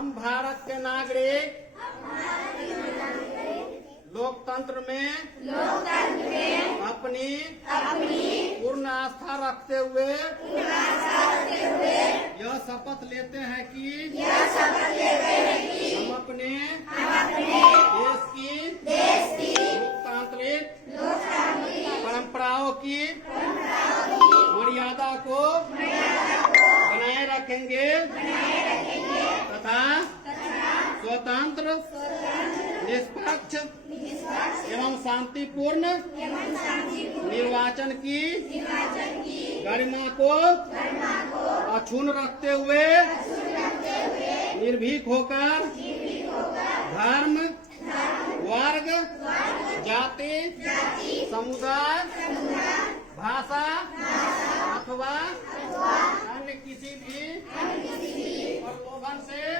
हम भारत के नागरिक लोकतंत्र में अपनी पूर्ण आस्था रखते हुए यह शपथ लेते हैं कि हम अपने देश की लोकतांत्रिक परंपराओं की मर्यादा को बनाए रखेंगे तथा स्वतंत्र निष्पक्ष एवं शांतिपूर्ण निर्वाचन की गरिमा को अक्षुण्ण रखते हुए निर्भीक होकर धर्म, वर्ग, जाति, समुदाय, भाषा अथवा अन्य किसी भी प्रलोभन से